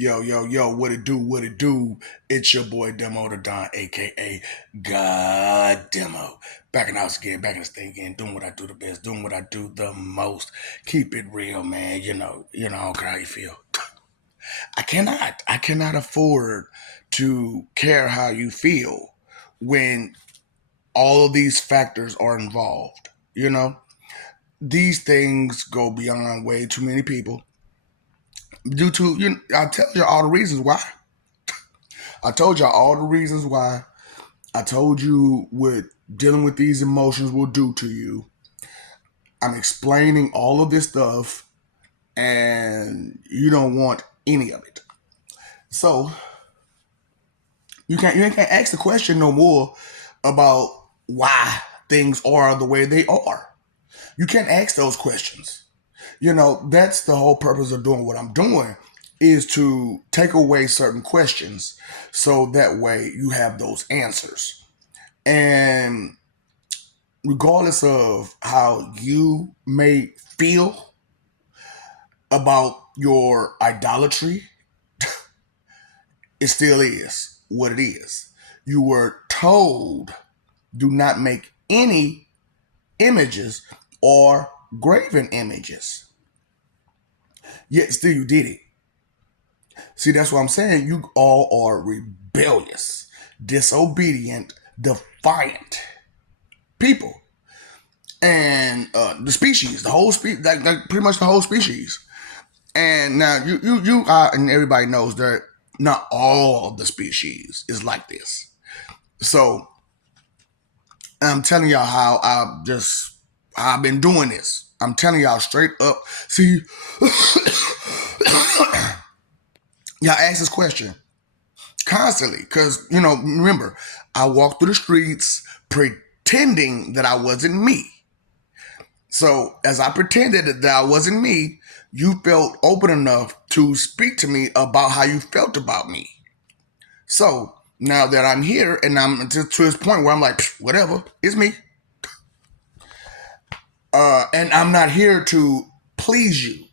Yo, yo, yo, what it do, what it do? It's your boy Demo the Don, aka God Demo. Back in the house again, back in the state again, doing what I do the best, doing what I do the most. Keep it real, man. I don't care how you feel. I cannot afford to care how you feel when all of these factors are involved. These things go beyond way too many people due to, I tell you all the reasons why. I told y'all all the reasons why. I told you what dealing with these emotions will do to you. I'm explaining all of this stuff, and you don't want any of it. So you can't ask the question no more about why things are the way they are. You can't ask those questions. That's the whole purpose of doing what I'm doing, is to take away certain questions so that way you have those answers. And regardless of how you may feel about your idolatry, it still is what it is. You were told, do not make any images or graven images. Yet still you did it. See, that's what I'm saying. You all are rebellious, disobedient, defiant people. And the species, the whole species, like pretty much the whole species. And now you and everybody knows that not all of the species is like this. So I'm telling y'all how I've been doing this. I'm telling y'all straight up. See, y'all ask this question constantly because, remember, I walk through the streets pretending that I wasn't me. So as I pretended that I wasn't me, you felt open enough to speak to me about how you felt about me. So now that I'm here and I'm to this point where I'm like, whatever, it's me. And I'm not here to please you.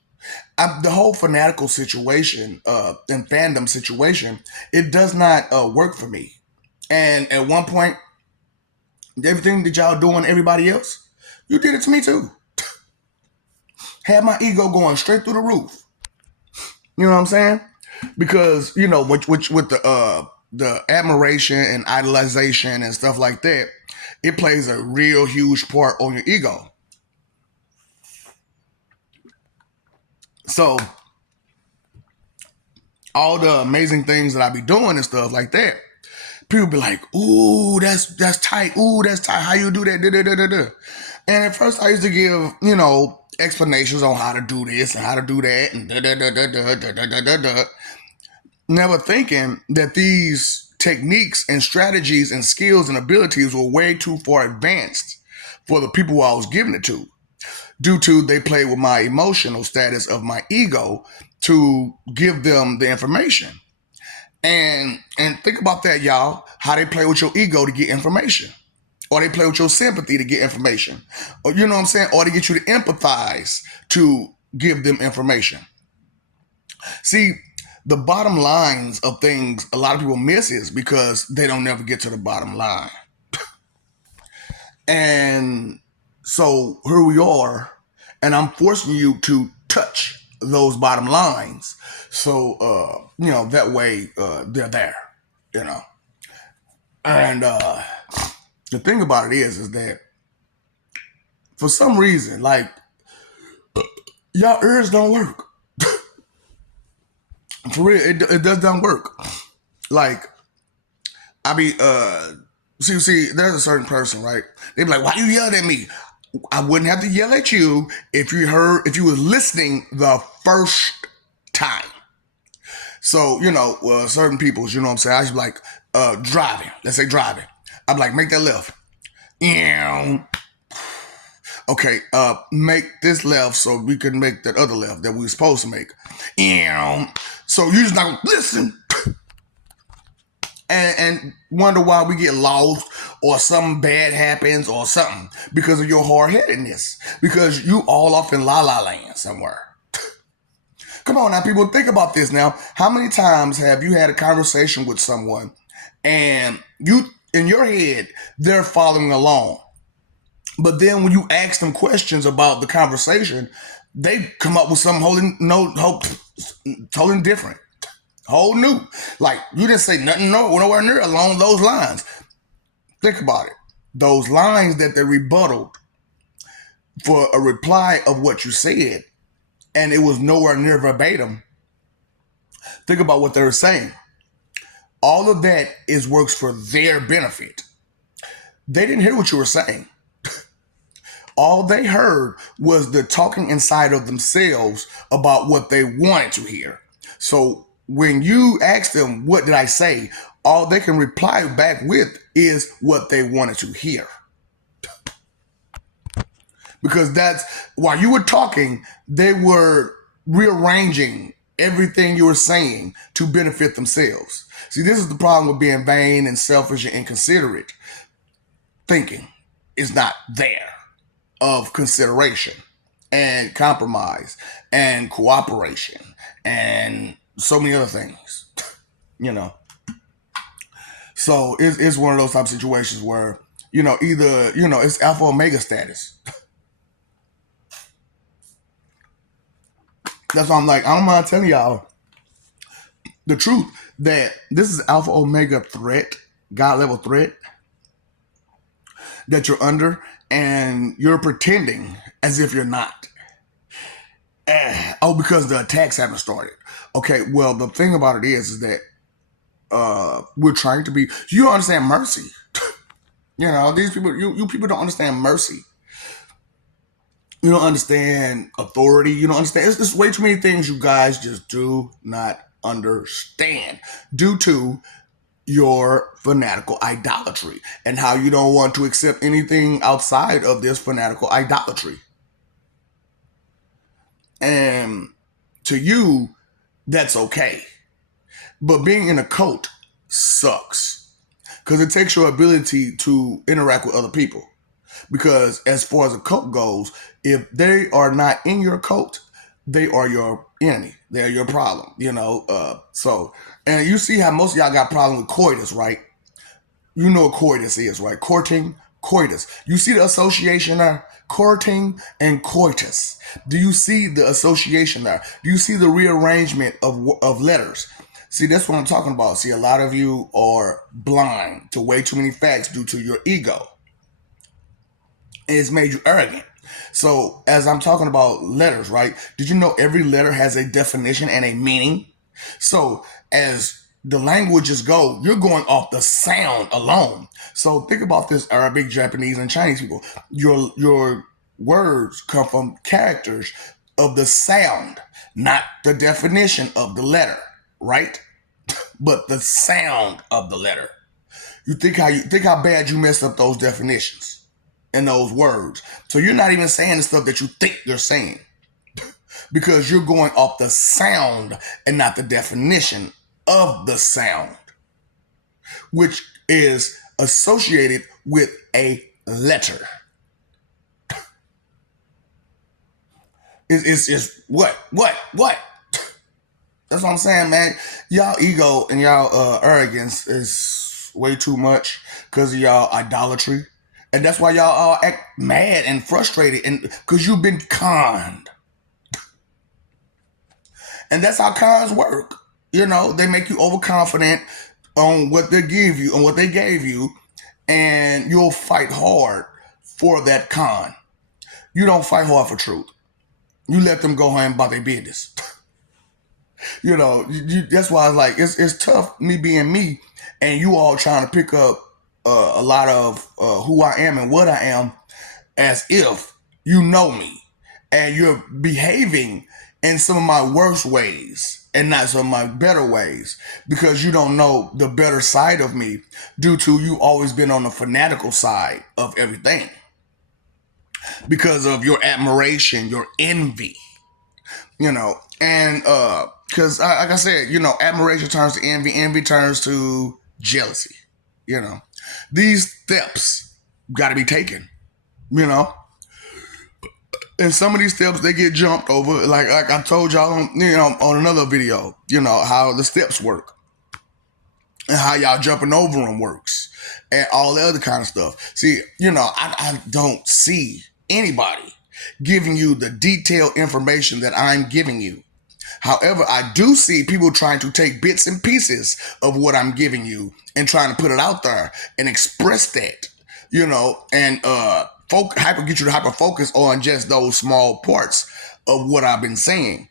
The whole fanatical situation and fandom situation, it does not work for me. And at one point, everything that y'all doing to everybody else, you did it to me too. Had my ego going straight through the roof. You know what I'm saying? Because with the admiration and idolization and stuff like that, it plays a real huge part on your ego. So all the amazing things that I be doing and stuff like that, people be like, "Ooh, that's tight. Ooh, that's tight. How you do that?" Da, da, da, da, da. And at first, I used to give explanations on how to do this and how to do that, and da da da da da da da da da da. Never thinking that these techniques and strategies and skills and abilities were way too far advanced for the people I was giving it to, due to they play with my emotional status of my ego to give them the information. And think about that, y'all, how they play with your ego to get information. Or they play with your sympathy to get information. Or you know what I'm saying? Or to get you to empathize to give them information. See, the bottom lines of things a lot of people miss is because they don't never get to the bottom line. And so here we are, and I'm forcing you to touch those bottom lines. So, that way they're there, And the thing about it is that for some reason, like, y'all ears don't work. For real, it does not work. Like, I be, see, there's a certain person, right? They be like, why you yelling at me? I wouldn't have to yell at you if you were listening the first time. So, certain people, you know what I'm saying? I just be like, driving. Let's say driving. I'd be like, make that left. Okay, make this left so we can make that other left that we were supposed to make. So you just not gonna listen and wonder why we get lost or something bad happens or something because of your hard-headedness. Because you all off in la la land somewhere. Come on now, people, think about this now. How many times have you had a conversation with someone and you, in your head, they're following along? But then when you ask them questions about the conversation, they come up with something totally different, whole new. Like you didn't say nothing, nowhere near along those lines. Think about it. Those lines that they rebutted for a reply of what you said, and it was nowhere near verbatim. Think about what they were saying. All of that is works for their benefit. They didn't hear what you were saying. All they heard was the talking inside of themselves about what they wanted to hear. So when you ask them, what did I say? All they can reply back with is what they wanted to hear. Because that's while you were talking, they were rearranging everything you were saying to benefit themselves. See, this is the problem with being vain and selfish and inconsiderate. Thinking is not there of consideration and compromise and cooperation and so many other things, you know. So it's one of those type of situations where, either, it's alpha omega status. That's why I'm like, I don't mind telling y'all the truth that this is alpha omega threat, God level threat that you're under, and you're pretending as if you're not. Because the attacks haven't started. Okay, well, the thing about it is that we're trying to be. You don't understand mercy. These people, you people don't understand mercy. You don't understand authority. You don't understand. It's way too many things you guys just do not understand due to your fanatical idolatry and how you don't want to accept anything outside of this fanatical idolatry. And to you, that's okay. But being in a cult sucks because it takes your ability to interact with other people. Because as far as a cult goes, if they are not in your cult, they are your enemy. They're your problem, So, and you see how most of y'all got problem with coitus, right? You know what coitus is, right? Courting, coitus. You see the association there? Courting and coitus. Do you see the association there? Do you see the rearrangement of letters? See, that's what I'm talking about. See, a lot of you are blind to way too many facts due to your ego. And it's made you arrogant. So, as I'm talking about letters, right? Did you know every letter has a definition and a meaning? So, as the languages go, you're going off the sound alone. So, think about this: Arabic, Japanese, and Chinese people. Your words come from characters of the sound, not the definition of the letter, right? But the sound of the letter. You think how bad you messed up those definitions and those words. So you're not even saying the stuff that you think you're saying because you're going off the sound and not the definition of the sound, which is associated with a letter. It's what? That's what I'm saying, man. Y'all ego and y'all arrogance is way too much because of y'all idolatry. And that's why y'all all act mad and frustrated, and because you've been conned. And that's how cons work. They make you overconfident on what they give you, on what they gave you, and you'll fight hard for that con. You don't fight hard for truth. You let them go home about their business. That's why it's tough me being me, and you all trying to pick up a lot of who I am and what I am as if you know me and you're behaving in some of my worst ways and not some of my better ways because you don't know the better side of me due to you always been on the fanatical side of everything because of your admiration, your envy, and because like I said, admiration turns to envy turns to jealousy. These steps got to be taken. And some of these steps they get jumped over, like I told y'all on on another video, how the steps work and how y'all jumping over them works and all the other kind of stuff. See, I don't see anybody giving you the detailed information that I'm giving you. However, I do see people trying to take bits and pieces of what I'm giving you and trying to put it out there and express that, and get you to hyper focus on just those small parts of what I've been saying.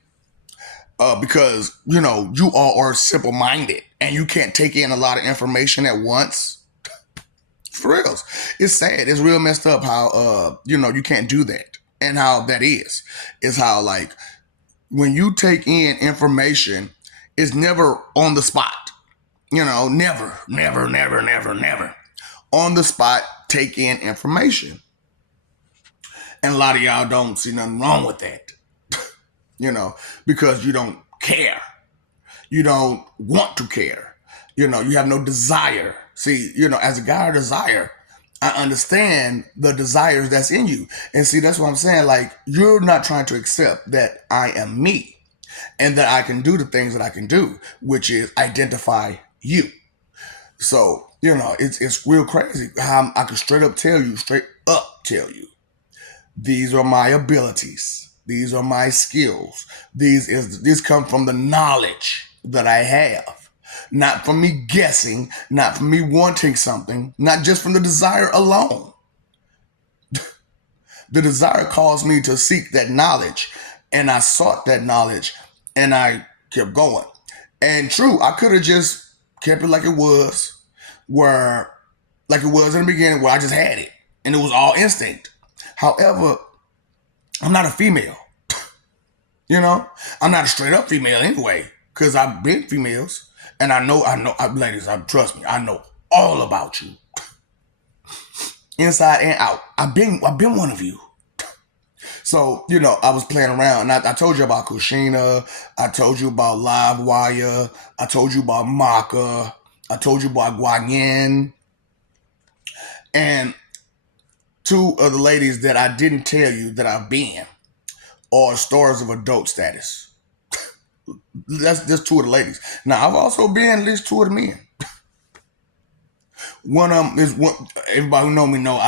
Because, you all are simple minded and you can't take in a lot of information at once. For real. It's sad. It's real messed up how, you can't do that. And how that is how, like, when you take in information, it's never on the spot. Never, never, never, never, never. On the spot, take in information. And a lot of y'all don't see nothing wrong with that. Because you don't care. You don't want to care. You have no desire. See, as a guy of desire, I understand the desires that's in you. And see, that's what I'm saying. Like, you're not trying to accept that I am me and that I can do the things that I can do, which is identify you. So, it's real crazy how I can straight up tell you, these are my abilities. These are my skills. These come from the knowledge that I have. Not from me guessing, not from me wanting something, not just from the desire alone. The desire caused me to seek that knowledge, and I sought that knowledge, and I kept going. And true, I could have just kept it like it was, like it was in the beginning, where I just had it, and it was all instinct. However, I'm not a female. I'm not a straight up female anyway, because I've been females, and I know, ladies, trust me, I know all about you, inside and out. I've been one of you. So, I was playing around, and I told you about Kushina, I told you about Livewire, I told you about Maka, I told you about Guanyin, and two of the ladies that I didn't tell you that I've been are stars of adult status. That's just two of the ladies. Now, I've also been at least two of the men. One of them is one. Everybody who know me know.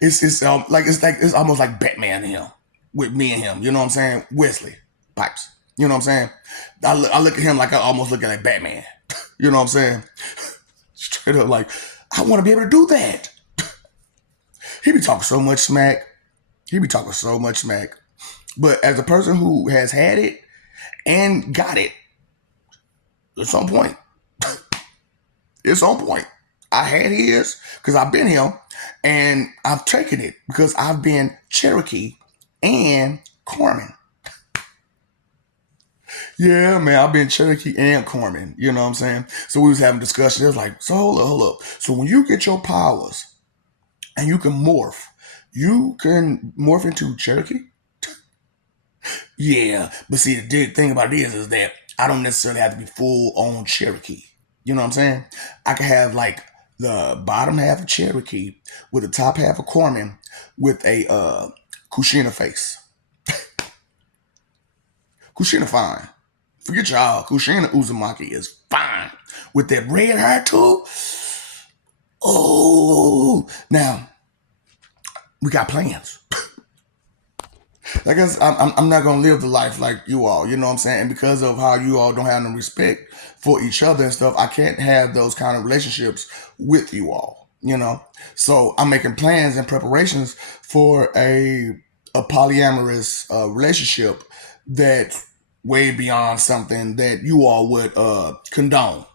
It's almost like Batman and him, with me and him. You know what I'm saying? Wesley Pipes. You know what I'm saying? I look at him like I almost look at like Batman. You know what I'm saying? Straight up, like, I want to be able to do that. He be talking so much smack. But as a person who has had it and got it, it's on point. It's on point. I had his because I've been him, and I've taken it because I've been Cherokee and Corman. Yeah, man, I've been Cherokee and Corman. You know what I'm saying? So we was having discussion. It was like, so hold up. So when you get your powers and you can morph into Cherokee? Yeah, but see, the thing about it is that I don't necessarily have to be full on Cherokee. You know what I'm saying? I can have like the bottom half of Cherokee with the top half of Corman with a Kushina face. Kushina fine. Forget y'all. Kushina Uzumaki is fine. With that red hair too. Oh, now we got plans. I guess I'm not gonna live the life like you all, you know what I'm saying? And because of how you all don't have no respect for each other and stuff, I can't have those kind of relationships with you all, So I'm making plans and preparations for a polyamorous relationship that's way beyond something that you all would condone.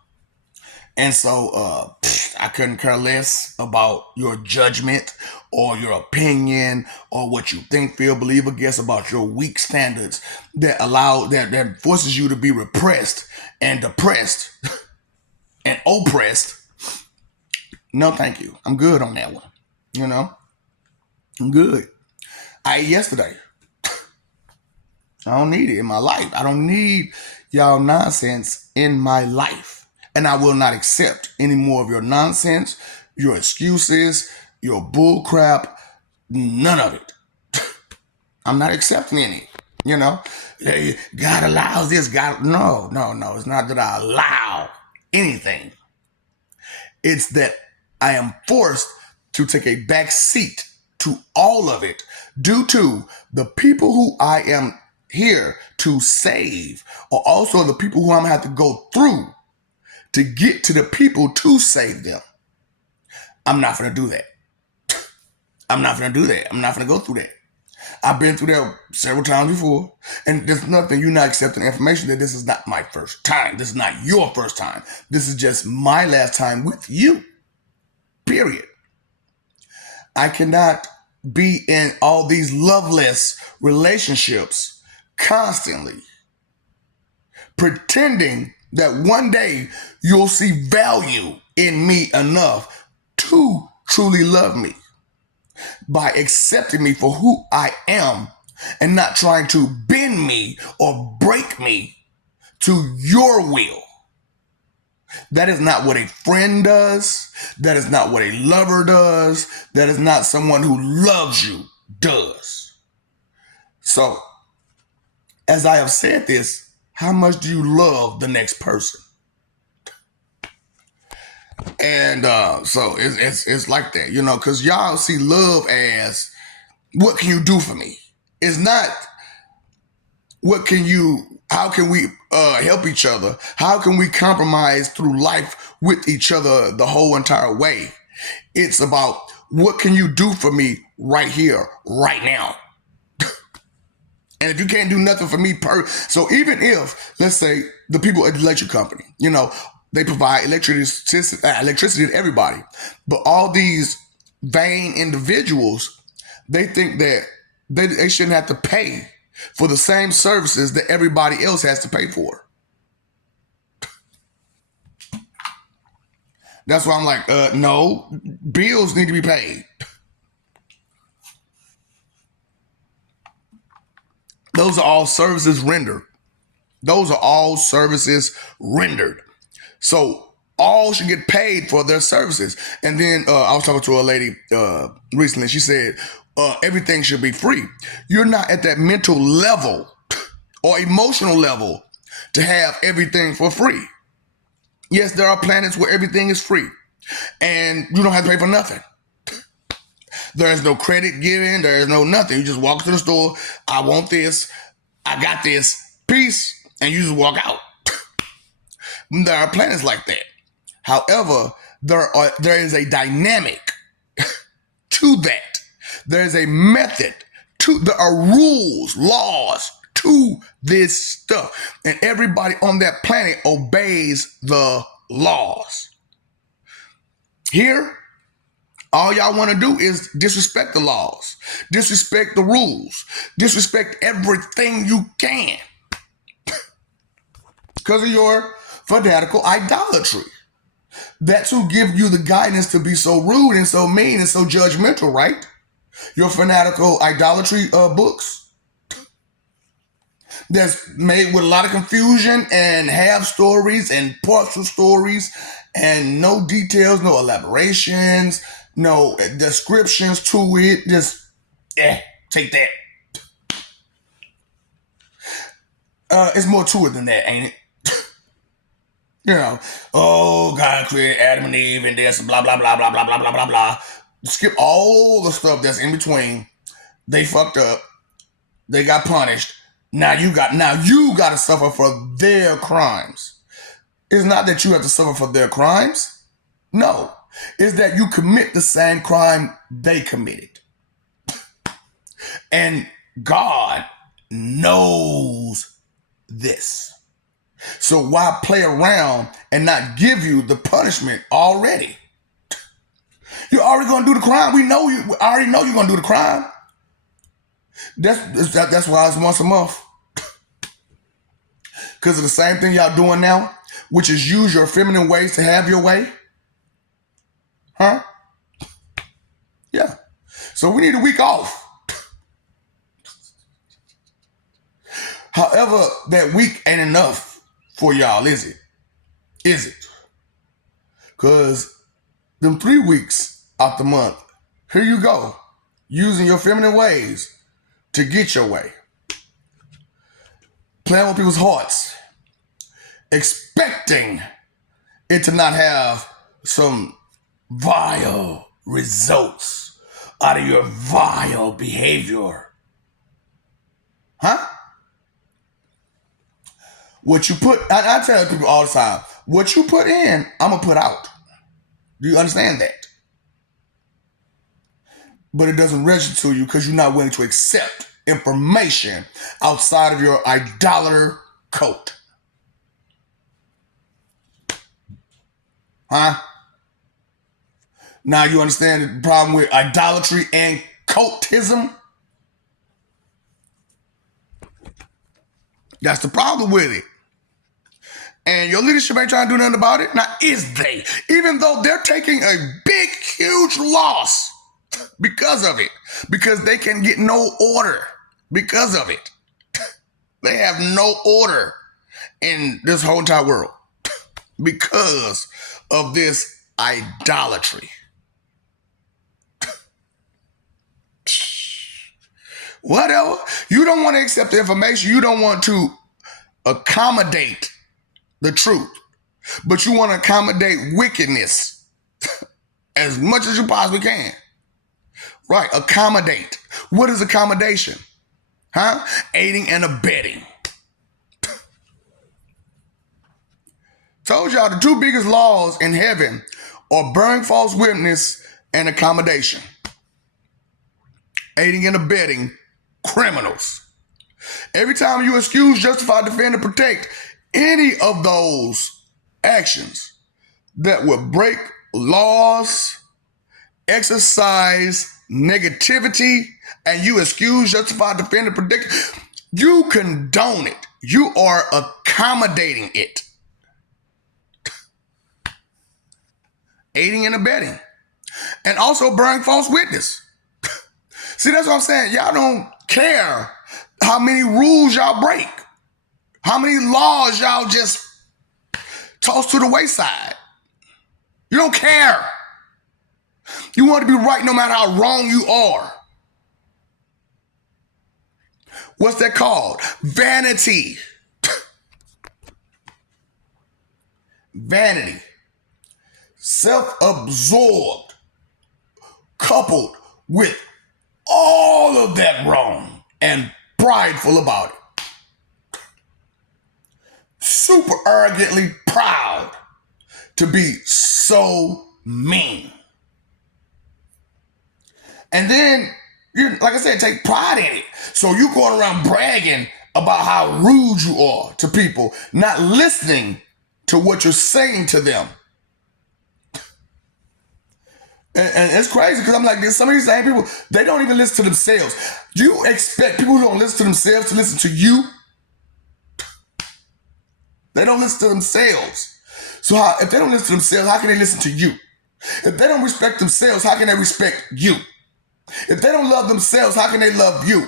And so I couldn't care less about your judgment or your opinion or what you think, feel, believe, or guess about your weak standards that forces you to be repressed and depressed and oppressed. No, thank you. I'm good on that one. I'm good. I ate yesterday. I don't need it in my life. I don't need y'all nonsense in my life. And I will not accept any more of your nonsense, your excuses, your bull crap, none of it. I'm not accepting any. You know, God allows this. God, no, no, no. It's not that I allow anything. It's that I am forced to take a back seat to all of it due to the people who I am here to save, or also the people who I'm gonna have to go through to get to the people to save them. I'm not gonna do that. I'm not gonna do that. I'm not gonna go through that. I've been through that several times before, and there's nothing, you're not accepting information that this is not my first time. This is not your first time. This is just my last time with you. Period. I cannot be in all these loveless relationships constantly, pretending that one day you'll see value in me enough to truly love me by accepting me for who I am and not trying to bend me or break me to your will. That is not what a friend does. That is not what a lover does. That is not someone who loves you does. So, as I have said this, how much do you love the next person? And so it's like that, because y'all see love as, what can you do for me? It's not, how can we help each other? How can we compromise through life with each other the whole entire way? It's about, what can you do for me right here, right now? And if you can't do nothing for me, so even if, let's say, the people at the electric company, they provide electricity to everybody, but all these vain individuals, they think that they shouldn't have to pay for the same services that everybody else has to pay for. That's why I'm like, no, bills need to be paid. Those are all services rendered. Those are all services rendered. So all should get paid for their services. And then I was talking to a lady recently. She said, everything should be free. You're not at that mental level or emotional level to have everything for free. Yes, there are planets where everything is free and you don't have to pay for nothing. There is no credit given. There is no nothing. You just walk to the store. I want this. I got this. Peace. And you just walk out. There are planets like that. However, there is a dynamic to that. There is a method there are rules, laws to this stuff. And everybody on that planet obeys the laws. Here, all y'all want to do is disrespect the laws, disrespect the rules, disrespect everything you can because of your fanatical idolatry. That's who give you the guidance to be so rude and so mean and so judgmental, right? Your fanatical idolatry books that's made with a lot of confusion and half stories and partial stories and no details, no elaborations, no descriptions to it. Just, take that. It's more to it than that, ain't it? God created Adam and Eve and this, blah, blah, blah, blah, blah, blah, blah, blah, blah. Skip all the stuff that's in between. They fucked up. They got punished. Now you got to suffer for their crimes. It's not that you have to suffer for their crimes. No. It's that you commit the same crime they committed. And God knows this. So why play around and not give you the punishment already? You're already going to do the crime. We already know you're going to do the crime. That's why it's once a month. Because of the same thing y'all doing now, which is use your feminine ways to have your way. Huh? Yeah. So we need a week off. However, that week ain't enough for y'all, is it? Is it? Because them 3 weeks out the month, here you go, using your feminine ways to get your way. Playing with people's hearts. Expecting it to not have some vile results out of your vile behavior. Huh? What you put, I tell people all the time, what you put in, I'm going to put out. Do you understand that? But it doesn't register to you because you're not willing to accept information outside of your idolater coat. Huh? Now you understand the problem with idolatry and cultism? That's the problem with it. And your leadership ain't trying to do nothing about it. Now, is they? Even though they're taking a big, huge loss because of it. Because they can get no order because of it. They have no order in this whole entire world because of this idolatry. Whatever. You don't want to accept the information. You don't want to accommodate the truth. But you want to accommodate wickedness as much as you possibly can. Right. Accommodate. What is accommodation? Huh? Aiding and abetting. Told y'all the two biggest laws in heaven are bearing false witness and accommodation. Aiding and abetting criminals. Every time you excuse, justify, defend, and protect any of those actions that would break laws, exercise negativity, and you excuse, justify, defend, and protect, you condone it. You are accommodating it. Aiding and abetting. And also bearing false witness. See, that's what I'm saying. Y'all don't care how many rules y'all break. How many laws y'all just toss to the wayside. You don't care. You want to be right no matter how wrong you are. What's that called? Vanity. Vanity. Self-absorbed. Coupled with all of that wrong and prideful about it. Super arrogantly proud to be so mean. And then, like I said, take pride in it. So you going around bragging about how rude you are to people, not listening to what you're saying to them. And it's crazy because I'm like, there's some of these same people, they don't even listen to themselves. You expect people who don't listen to themselves to listen to you? They don't listen to themselves. So if they don't listen to themselves, how can they listen to you? If they don't respect themselves, how can they respect you? If they don't love themselves, how can they love you?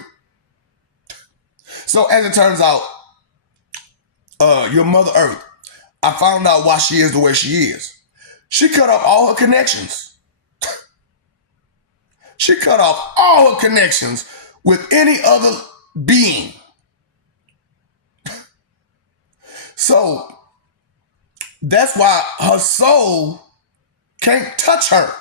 So as it turns out, your Mother Earth, I found out why she is the way she is. She cut off all her connections. She cut off all her connections with any other being. So that's why her soul can't touch her.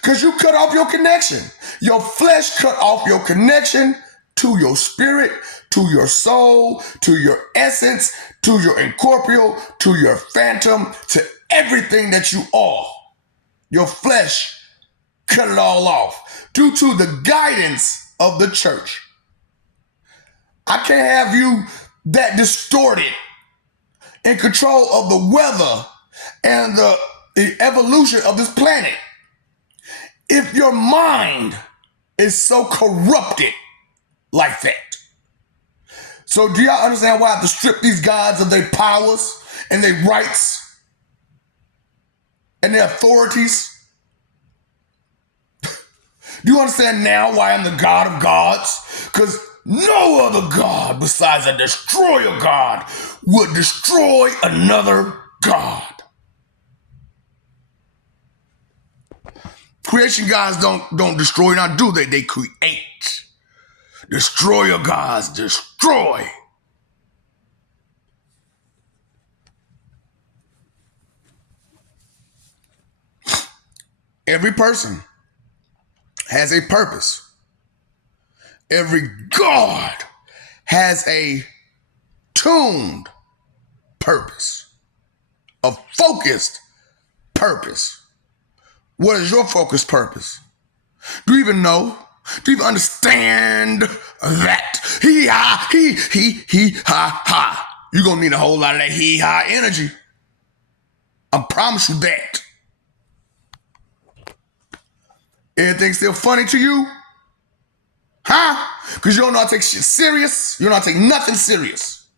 Because you cut off your connection. Your flesh cut off your connection to your spirit, to your soul, to your essence, to your incorporeal, to your phantom, to everything that you are. Your flesh cut it all off due to the guidance of the church. I can't have you that distorted, in control of the weather and the evolution of this planet. If your mind is so corrupted like that. So do y'all understand why I have to strip these gods of their powers and their rights and their authorities? Do you understand now why I'm the God of gods? Because no other God besides a destroyer God would destroy another God. Creation gods don't destroy, not do they? They create. Destroyer gods, destroy. Every person has a purpose. Every god has a tuned purpose, a focused purpose. What is your focused purpose? Do you even know? Do you even understand that? Hee-ha, he-ha-ha. You're going to need a whole lot of that hee-ha energy. I promise you that. Everything still funny to you? Huh? Because you don't know how to take shit serious. You don't know how to take nothing serious.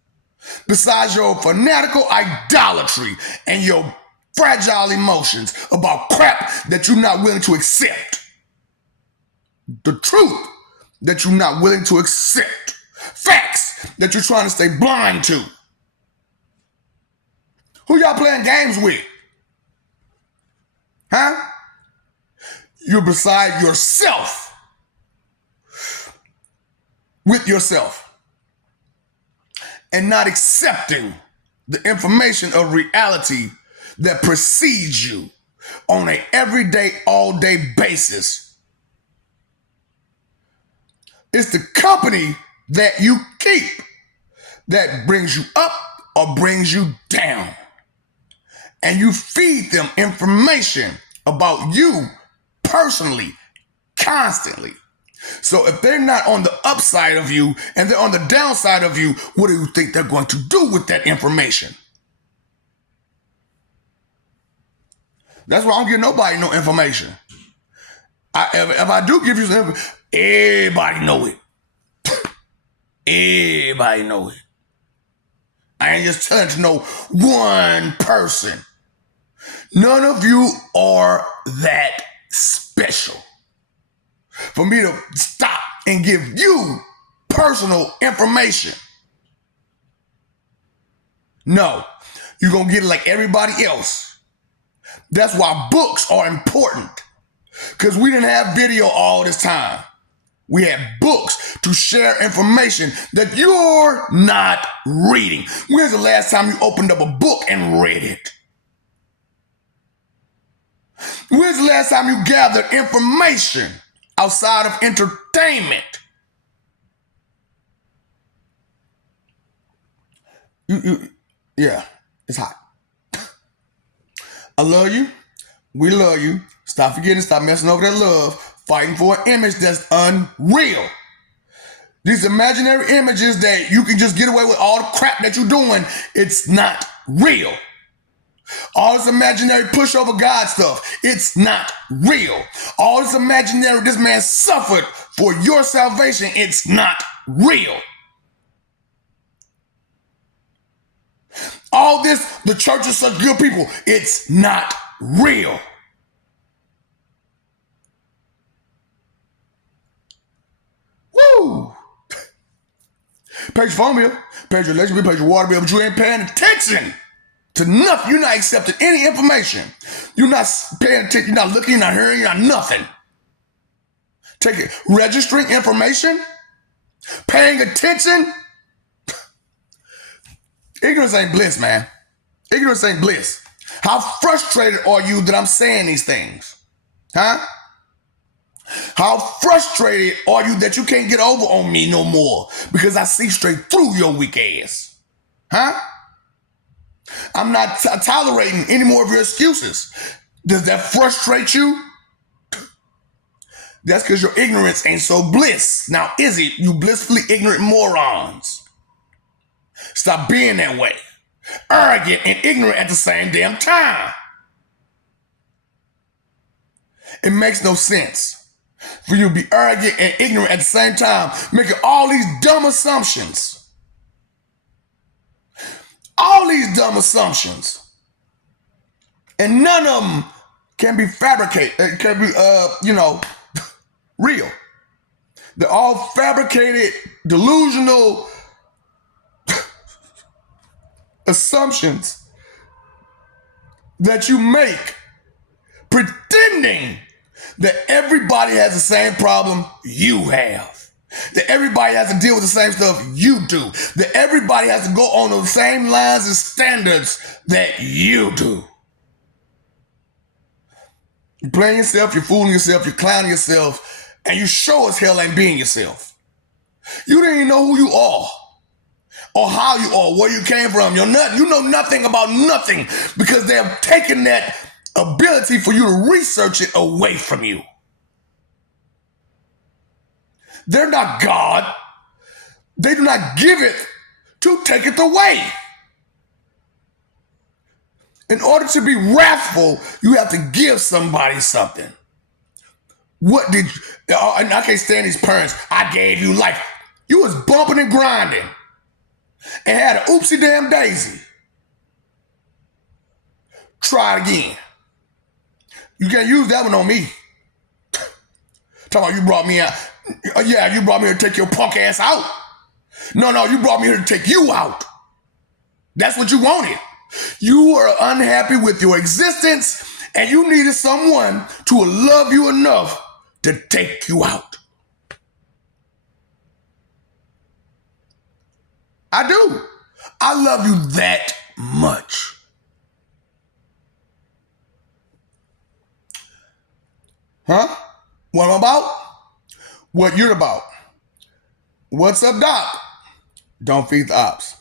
Besides your fanatical idolatry and your fragile emotions about crap that you're not willing to accept. The truth that you're not willing to accept. Facts that you're trying to stay blind to. Who y'all playing games with? Huh? You're beside yourself. With yourself. And not accepting the information of reality that precedes you on an everyday, all-day basis. It's the company that you keep that brings you up or brings you down. And you feed them information about you personally, constantly. So if they're not on the upside of you and they're on the downside of you, what do you think they're going to do with that information? That's why I don't give nobody no information. If I do give you some information, everybody know it. Everybody know it. I ain't just telling to know one person. None of you are that special for me to stop and give you personal information. No, you're going to get it like everybody else. That's why books are important. Because we didn't have video all this time. We had books to share information that you're not reading. When's the last time you opened up a book and read it? When's the last time you gathered information outside of entertainment? Yeah, it's hot. I love you. We love you. Stop forgetting, stop messing over that love. Fighting for an image that's unreal. These imaginary images that you can just get away with all the crap that you're doing, it's not real. All this imaginary pushover God stuff, it's not real. All this imaginary, this man suffered for your salvation, it's not real. All this, the church is such good people, it's not real. Woo! Pay your phone bill, pay your electric bill, pay your water bill, but you ain't paying attention to nothing. You're not accepting any information. You're not paying attention. You're not looking. You're not hearing. You're not nothing. Take it. Registering information. Paying attention. Ignorance ain't bliss, man. Ignorance ain't bliss. How frustrated are you that I'm saying these things? Huh? How frustrated are you that you can't get over on me no more because I see straight through your weak ass? Huh? I'm not tolerating any more of your excuses. Does that frustrate you? That's because your ignorance ain't so bliss. Now, is it, you blissfully ignorant morons? Stop being that way. Arrogant and ignorant at the same damn time. It makes no sense for you to be arrogant and ignorant at the same time, making all these dumb assumptions. All these dumb assumptions. And none of them can be fabricated, can be, real. They're all fabricated, delusional assumptions that you make, pretending that everybody has the same problem you have. That everybody has to deal with the same stuff you do. That everybody has to go on those same lines and standards that you do. You're playing yourself, you're fooling yourself, you're clowning yourself, and you sure as hell ain't being yourself. You don't even know who you are or how you are, where you came from. You know nothing about nothing because they have taken that ability for you to research it away from you. They're not God. They do not give it to take it away. In order to be wrathful, you have to give somebody something. What did you, and I can't stand these parents. I gave you life. You was bumping and grinding and had an oopsie damn daisy. Try it again. You can't use that one on me. Talking about you brought me out. Yeah, you brought me here to take your punk ass out. No, you brought me here to take you out. That's what you wanted. You were unhappy with your existence and you needed someone to love you enough to take you out. I do. I love you that much. Huh? What I'm about? What you're about. What's up, Doc? Don't feed the ops.